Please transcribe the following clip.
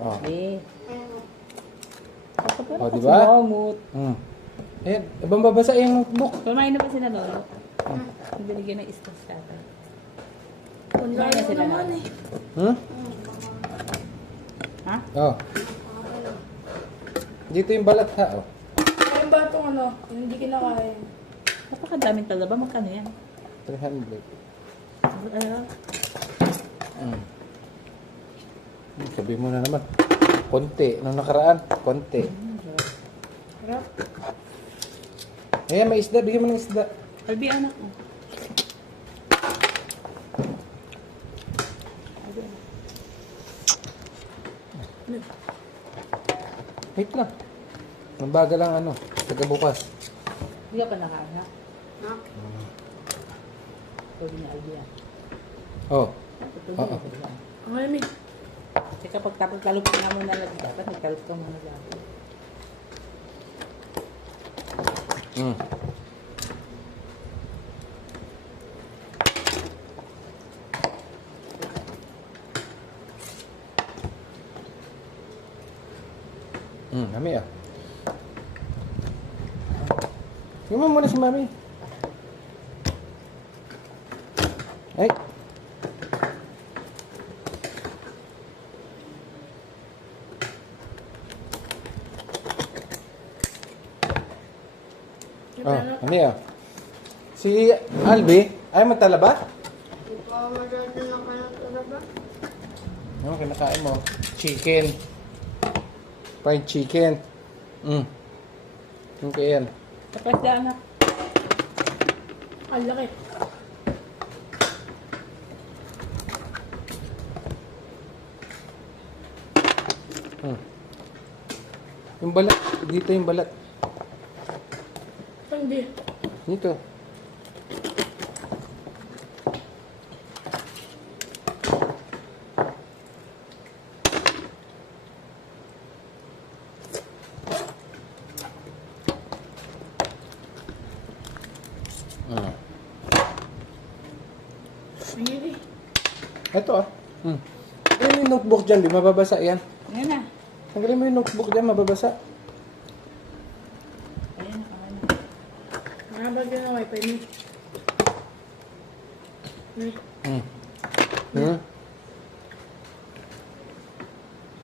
Oh. Eh. Oh, di ba? Sinamot. Ayan, ibang babasa yung notebook. Kumain na ba sila lolo? Ang binigyan ng istas sa atin. Kumain na sila lolo. Ha? Oh. Dito yung balat ha, oh. Kaya ba itong ano, hindi kinakain? Napakadaming talaba. Magkano yan? 300. Ano? Sabi mo na naman. Konti. Nung nakaraan, konti. Harap. Ayan, may isda. Bigyan mo ng isda. Albi, anak mo. Wait lang. Ang baga lang ano. Taga bukas. Hindi ka pa nakain, ha? Ha? Pwede niya Albi, ha? Oh. Tutulog Oo. ka pa. Ang lamig. Kasi kapag tapos talog ka nga muna lang, dapat nagtalog ka muna lang. Mami ah. Tingnan mo muna si Mami. Ay. Oh, Mami ah. Si Albi, ay magtalaba? Ano kinakain mo? Chicken. Fried chicken. Okay yan. Tapos na, anak. Ang laki. Yung balat. Dito yung balat. Hindi. Dito. Hindi. Ito ah. Tanggalin mo yung notebook dyan, di mababasa yan. Ayan na. Tanggalin mo yung notebook dyan, mababasa. Ayan na, kaman na. Nakabag yun ang wifi mo. Hmm.